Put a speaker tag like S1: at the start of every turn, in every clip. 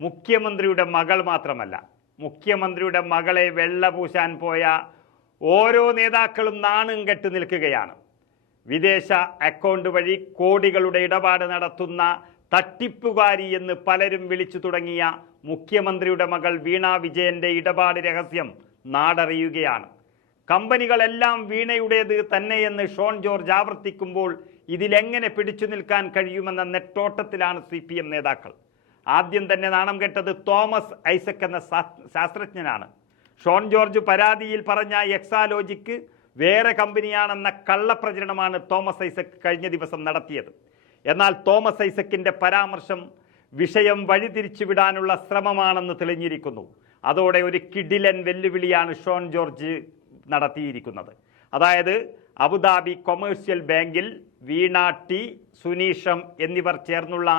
S1: മുഖ്യമന്ത്രിയുടെ മകൾ മാത്രമല്ല മുഖ്യമന്ത്രിയുടെ മകളെ വെള്ള പൂശാൻ പോയ ഓരോ നേതാക്കളും നാണും കെട്ട് നിൽക്കുകയാണ്. വിദേശ അക്കൗണ്ട് വഴി കോടികളുടെ ഇടപാട് നടത്തുന്ന തട്ടിപ്പുകാരി എന്ന് പലരും വിളിച്ചു തുടങ്ങിയ മുഖ്യമന്ത്രിയുടെ മകൾ വീണ വിജയന്റെ ഇടപാട് രഹസ്യം നാടറിയുകയാണ്. കമ്പനികളെല്ലാം വീണയുടേത് തന്നെയെന്ന് ഷോൺ ജോർജ് ആവർത്തിക്കുമ്പോൾ ഇതിലെങ്ങനെ പിടിച്ചു നിൽക്കാൻ കഴിയുമെന്ന നെട്ടോട്ടത്തിലാണ് സി നേതാക്കൾ. ആദ്യം തന്നെ നാണം കെട്ടത് തോമസ് ഐസക് എന്ന ശാസ്ത്രജ്ഞനാണ്. ഷോൺ ജോർജ് പരാതിയിൽ പറഞ്ഞ എക്സാലോജിക്ക് വേറെ കമ്പനിയാണെന്ന കള്ളപ്രചരണമാണ് തോമസ് ഐസക് കഴിഞ്ഞ ദിവസം നടത്തിയത്. എന്നാൽ തോമസ് ഐസക്കിന്റെ പരാമർശം വിഷയം വഴിതിരിച്ചുവിടാനുള്ള ശ്രമമാണെന്ന് തെളിഞ്ഞിരിക്കുന്നു. അതോടെ ഒരു കിഡിലൻ വെല്ലുവിളിയാണ് ഷോൺ ജോർജ് നടത്തിയിരിക്കുന്നത്. അതായത് അബുദാബി കൊമേഴ്സ്യൽ ബാങ്കിൽ വീണ ടി സുനീഷം എന്നിവർ ചേർന്നുള്ള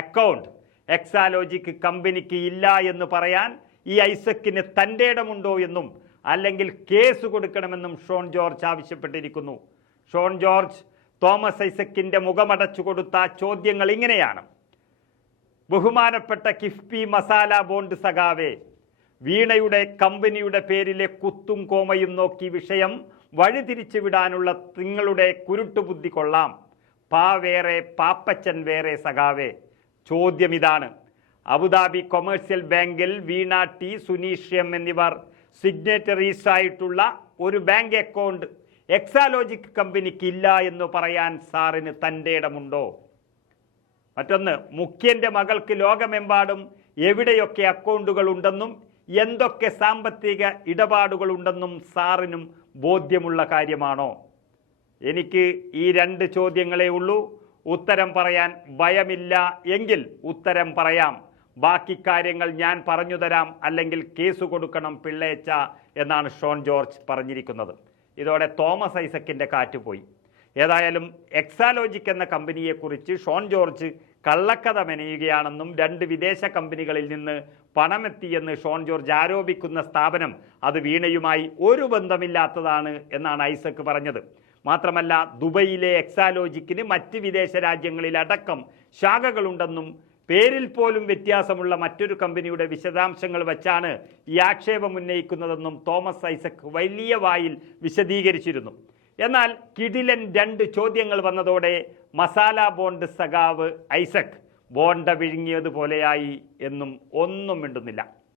S1: അക്കൗണ്ട് എക്സാലോജിക്ക് കമ്പനിക്ക് ഇല്ല എന്ന് പറയാൻ ഈ ഐസക്കിന് തന്റെ ഇടമുണ്ടോ എന്നും അല്ലെങ്കിൽ കേസ് കൊടുക്കണമെന്നും ഷോൺ ജോർജ് ആവശ്യപ്പെട്ടിരിക്കുന്നു. ഷോൺ ജോർജ് തോമസ് ഐസക്കിന്റെ മുഖമടച്ചു കൊടുത്ത ചോദ്യങ്ങൾ ഇങ്ങനെയാണ്. ബഹുമാനപ്പെട്ട കിഫ്ബി മസാല ബോണ്ട് സഖാവേ വീണയുടെ കമ്പനിയുടെ പേരിലെ കുത്തും കോമയും നോക്കി വിഷയം വഴിതിരിച്ചു വിടാനുള്ള നിങ്ങളുടെ കുരുട്ടുബുദ്ധി കൊള്ളാം. പാ വേറെ പാപ്പച്ചൻ വേറെ സഖാവേ. ചോദ്യം ഇതാണ് അബുദാബി കൊമേഴ്സ്യൽ ബാങ്കിൽ വീണ ടി സുനീഷ് എം എന്നിവർ സിഗ്നേറ്ററീസ് ആയിട്ടുള്ള ഒരു ബാങ്ക് അക്കൗണ്ട് എക്സാലോജിക് കമ്പനിക്ക് ഇല്ല എന്ന് പറയാൻ സാറിന് തന്റെ ഇടമുണ്ടോ? മറ്റൊന്ന് മുഖ്യന്റെ മകൾക്ക് ലോകമെമ്പാടും എവിടെയൊക്കെ അക്കൗണ്ടുകൾ ഉണ്ടെന്നും എന്തൊക്കെ സാമ്പത്തിക ഇടപാടുകൾ ഉണ്ടെന്നും സാറിനും ബോധ്യമുള്ള കാര്യമാണോ? എനിക്ക് ഈ രണ്ട് ചോദ്യങ്ങളേ ഉള്ളൂ. ഉത്തരം പറയാൻ ഭയമില്ല എങ്കിൽ ഉത്തരം പറയാം. ബാക്കി കാര്യങ്ങൾ ഞാൻ പറഞ്ഞു തരാം അല്ലെങ്കിൽ കേസ് കൊടുക്കണം പിള്ളേച്ച എന്നാണ് ഷോൺ ജോർജ് പറഞ്ഞിരിക്കുന്നത്. ഇതോടെ തോമസ് ഐസക്കിന്റെ കാറ്റ് പോയി. ഏതായാലും എക്സാലോജിക് എന്ന കമ്പനിയെക്കുറിച്ച് ഷോൺ ജോർജ് കള്ളക്കഥ മെനയുകയാണെന്നും രണ്ട് വിദേശ കമ്പനികളിൽ നിന്ന് പണമെത്തിയെന്ന് ഷോൺ ജോർജ് ആരോപിക്കുന്ന സ്ഥാപനം അത് വീണയുമായി ഒരു ബന്ധമില്ലാത്തതാണ് എന്നാണ് ഐസക് പറഞ്ഞത്. മാത്രമല്ല ദുബൈയിലെ എക്സാലോജിക്കിന് മറ്റ് വിദേശ രാജ്യങ്ങളിലടക്കം ശാഖകളുണ്ടെന്നും പേരിൽ പോലും വ്യത്യാസമുള്ള മറ്റൊരു കമ്പനിയുടെ വിശദാംശങ്ങൾ വച്ചാണ് ഈ ആക്ഷേപം ഉന്നയിക്കുന്നതെന്നും തോമസ് ഐസക് വലിയ വായിൽ വിശദീകരിച്ചിരുന്നു. എന്നാൽ കിടിലൻ രണ്ട് ചോദ്യങ്ങൾ വന്നതോടെ മസാല ബോണ്ട് സഖാവ് ഐസക് ബോണ്ട വിഴുങ്ങിയതുപോലെയായി എന്നും ഒന്നും മിണ്ടുന്നില്ല.